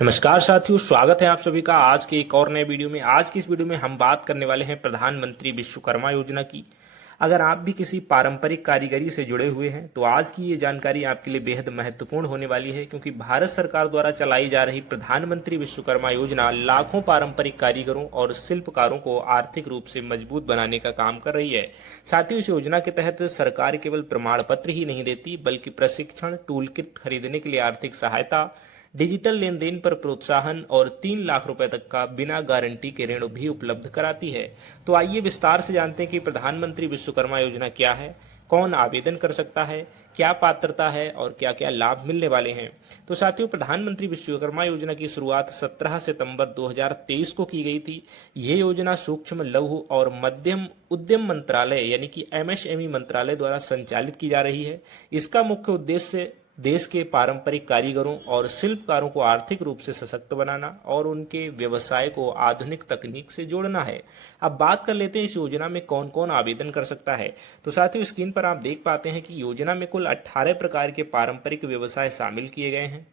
नमस्कार साथियों, स्वागत है आप सभी का आज के एक और नए वीडियो में। आज की इस वीडियो में हम बात करने वाले हैं प्रधानमंत्री विश्वकर्मा योजना की। अगर आप भी किसी पारंपरिक कारीगरी से जुड़े हुए हैं तो आज की ये जानकारी आपके लिए बेहद महत्वपूर्ण होने वाली है, क्योंकि भारत सरकार द्वारा चलाई जा रही प्रधानमंत्री विश्वकर्मा योजना लाखों पारंपरिक कारीगरों और शिल्पकारों को आर्थिक रूप से मजबूत बनाने का काम कर रही है। साथ ही इस योजना के तहत सरकार केवल प्रमाण पत्र ही नहीं देती, बल्कि प्रशिक्षण, टूल किट खरीदने के लिए आर्थिक सहायता, डिजिटल लेन देन पर प्रोत्साहन और 3 लाख रुपए तक का बिना गारंटी के ऋण भी उपलब्ध कराती है। तो आइए विस्तार से जानते हैं कि प्रधानमंत्री विश्वकर्मा योजना क्या है, कौन आवेदन कर सकता है, क्या पात्रता है और क्या क्या लाभ मिलने वाले हैं। तो साथियों, प्रधानमंत्री विश्वकर्मा योजना की शुरुआत 17 सितंबर 2023 को की गई थी। यह योजना सूक्ष्म, लघु और मध्यम उद्यम मंत्रालय यानी कि एमएसएमई मंत्रालय द्वारा संचालित की जा रही है। इसका मुख्य उद्देश्य देश के पारंपरिक कारीगरों और शिल्पकारों को आर्थिक रूप से सशक्त बनाना और उनके व्यवसाय को आधुनिक तकनीक से जोड़ना है। अब बात कर लेते हैं इस योजना में कौन कौन आवेदन कर सकता है। तो साथियों, स्क्रीन पर आप देख पाते हैं कि योजना में कुल 18 प्रकार के पारंपरिक व्यवसाय शामिल किए गए हैं,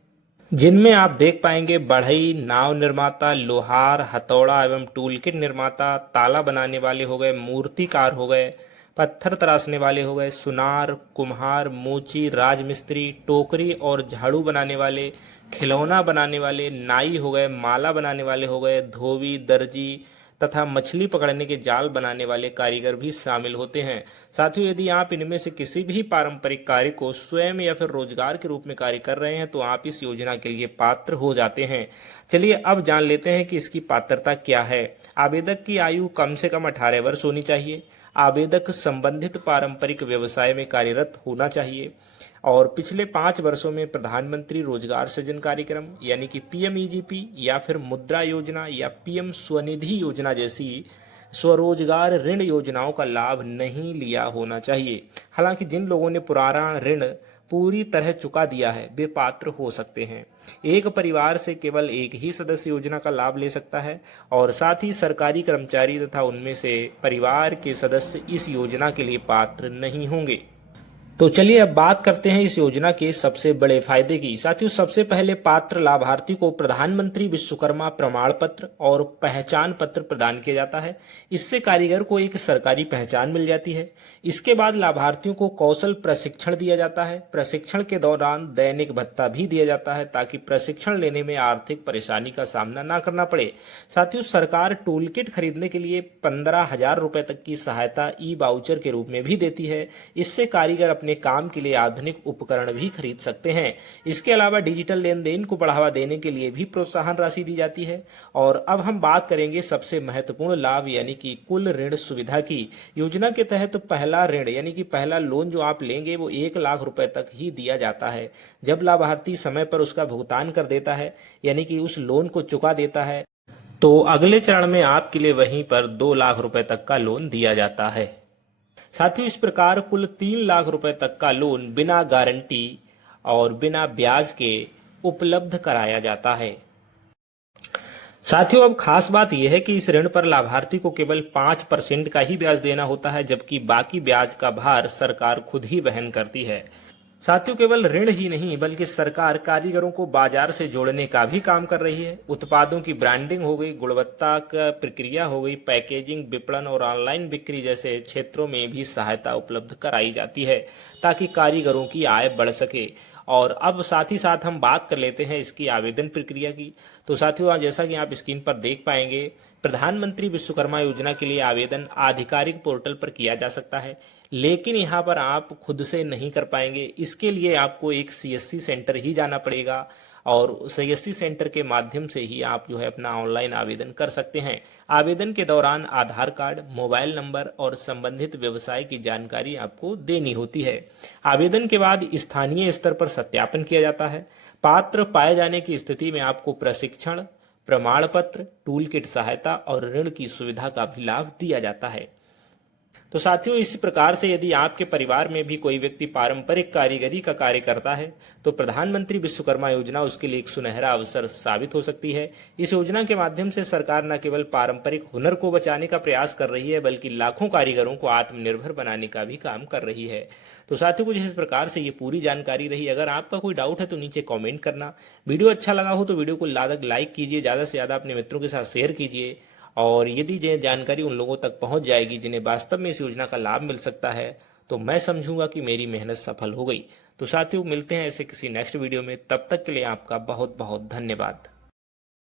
जिनमें आप देख पाएंगे बढ़ई, नाव निर्माता, लोहार, हथौड़ा एवं टूलकिट निर्माता, ताला बनाने वाले हो गए, मूर्तिकार हो गए, पत्थर तराशने वाले हो गए, सुनार, कुम्हार, मोची, राजमिस्त्री, टोकरी और झाड़ू बनाने वाले, खिलौना बनाने वाले, नाई हो गए, माला बनाने वाले हो गए, धोबी, दर्जी तथा मछली पकड़ने के जाल बनाने वाले कारीगर भी शामिल होते हैं। साथियों, यदि आप इनमें से किसी भी पारंपरिक कार्य को स्वयं या फिर रोजगार के रूप में कार्य कर रहे हैं तो आप इस योजना के लिए पात्र हो जाते हैं। चलिए अब जान लेते हैं कि इसकी पात्रता क्या है। आवेदक की आयु कम से कम 18 वर्ष होनी चाहिए। आवेदक संबंधित पारंपरिक व्यवसाय में कार्यरत होना चाहिए और पिछले 5 वर्षों में प्रधानमंत्री रोजगार सृजन कार्यक्रम यानी कि पीएमईजीपी या फिर मुद्रा योजना या पीएम स्वनिधि योजना जैसी स्वरोजगार ऋण योजनाओं का लाभ नहीं लिया होना चाहिए। हालांकि जिन लोगों ने पुराना ऋण पूरी तरह चुका दिया है वे पात्र हो सकते हैं। एक परिवार से केवल एक ही सदस्य योजना का लाभ ले सकता है और साथ ही सरकारी कर्मचारी तथा उनमें से परिवार के सदस्य इस योजना के लिए पात्र नहीं होंगे। तो चलिए अब बात करते हैं इस योजना के सबसे बड़े फायदे की। साथियों, सबसे पहले पात्र लाभार्थी को प्रधानमंत्री विश्वकर्मा प्रमाण पत्र और पहचान पत्र प्रदान किया जाता है। इससे कारीगर को एक सरकारी पहचान मिल जाती है। इसके बाद लाभार्थियों को कौशल प्रशिक्षण दिया जाता है। प्रशिक्षण के दौरान दैनिक भत्ता भी दिया जाता है ताकि प्रशिक्षण लेने में आर्थिक परेशानी का सामना न करना पड़े। साथियों, सरकार टूल किट खरीदने के लिए 15,000 रुपए तक की सहायता ई वाउचर के रूप में भी देती है। इससे कारीगर अपने काम के लिए आधुनिक उपकरण भी खरीद सकते हैं। इसके अलावा डिजिटल लेन देन को बढ़ावा देने के लिए भी प्रोत्साहन राशि दी जाती है। और अब हम बात करेंगे सबसे महत्वपूर्ण लाभ यानी कि कुल ऋण सुविधा की। योजना के तहत पहला ऋण यानी कि पहला लोन जो आप लेंगे वो 1 लाख रुपए तक ही दिया जाता है। जब लाभार्थी समय पर उसका भुगतान कर देता है यानी कि उस लोन को चुका देता है तो अगले चरण में आपके लिए वहीं पर 2 लाख रुपए तक का लोन दिया जाता है। साथियों, इस प्रकार कुल 3 लाख रुपए तक का लोन बिना गारंटी और बिना ब्याज के उपलब्ध कराया जाता है। साथियों, अब खास बात यह है कि इस ऋण पर लाभार्थी को केवल 5% का ही ब्याज देना होता है, जबकि बाकी ब्याज का भार सरकार खुद ही वहन करती है। साथियों, केवल ऋण ही नहीं बल्कि सरकार कारीगरों को बाजार से जोड़ने का भी काम कर रही है। उत्पादों की ब्रांडिंग हो गई, गुणवत्ता का प्रक्रिया हो गई, पैकेजिंग, विपणन और ऑनलाइन बिक्री जैसे क्षेत्रों में भी सहायता उपलब्ध कराई जाती है ताकि कारीगरों की आय बढ़ सके। और अब साथ ही साथ हम बात कर लेते हैं इसकी आवेदन प्रक्रिया की। तो साथियों, जैसा कि आप स्क्रीन पर देख पाएंगे, प्रधानमंत्री विश्वकर्मा योजना के लिए आवेदन आधिकारिक पोर्टल पर किया जा सकता है, लेकिन यहाँ पर आप खुद से नहीं कर पाएंगे। इसके लिए आपको एक सीएससी सेंटर ही जाना पड़ेगा और सीएससी सेंटर के माध्यम से ही आप जो है अपना ऑनलाइन आवेदन कर सकते हैं। आवेदन के दौरान आधार कार्ड, मोबाइल नंबर और संबंधित व्यवसाय की जानकारी आपको देनी होती है। आवेदन के बाद स्थानीय स्तर पर सत्यापन किया जाता है। पात्र पाए जाने की स्थिति में आपको प्रशिक्षण, प्रमाण पत्र, टूल किट सहायता और ऋण की सुविधा का भी लाभ दिया जाता है। तो साथियों, इस प्रकार से यदि आपके परिवार में भी कोई व्यक्ति पारंपरिक कारीगरी का कार्य करता है तो प्रधानमंत्री विश्वकर्मा योजना उसके लिए एक सुनहरा अवसर साबित हो सकती है। इस योजना के माध्यम से सरकार न केवल पारंपरिक हुनर को बचाने का प्रयास कर रही है बल्कि लाखों कारीगरों को आत्मनिर्भर बनाने का भी काम कर रही है। तो साथियों, कुछ इस प्रकार से ये पूरी जानकारी रही। अगर आपका कोई डाउट है तो नीचे कॉमेंट करना। वीडियो अच्छा लगा हो तो वीडियो को लाइक कीजिए, ज़्यादा से ज़्यादा अपने मित्रों के साथ शेयर कीजिए। और यदि ये जानकारी उन लोगों तक पहुंच जाएगी जिन्हें वास्तव में इस योजना का लाभ मिल सकता है तो मैं समझूंगा कि मेरी मेहनत सफल हो गई। तो साथियों, मिलते हैं ऐसे किसी नेक्स्ट वीडियो में। तब तक के लिए आपका बहुत बहुत धन्यवाद।